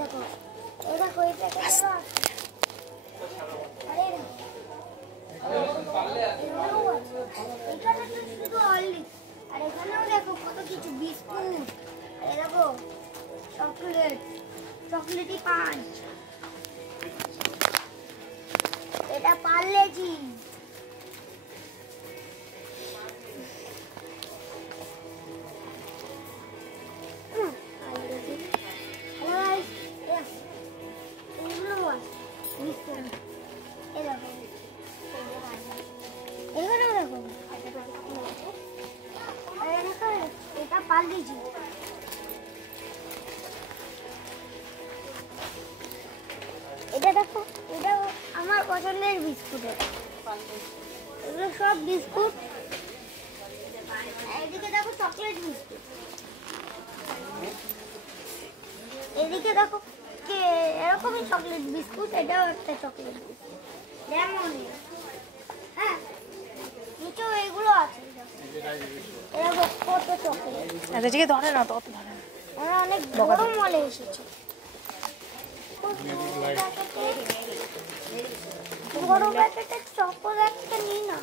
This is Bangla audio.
দেখো এই দেখো এই প্যাকেটগুলো আছে। আরে এখানে তো শুধু হরলিক্স, আর এখানেও দেখো কত কিছু বিস্কুট, এই দেখো চকলেটি পাঞ্চ, এটা পার্লেজি, এটা পার্লেজি। এটা দেখো, এটা আমার পছন্দের বিস্কুট, এগুলো সব বিস্কুট। এদিকে দেখো চকলেট বিস্কুট, এদিকে দেখো এরকমই চকলেট বিস্কুট, এটাও একটা চকলেট বিস্কুট যেমন। হ্যাঁ নিচেও এগুলো আছে, এরকম কত চকলেট। এদিকে ধরে না, তত ধরে না, অনেক বড় মলে এসেছে, বড় প্যাকেটের চকো একটা নিই না।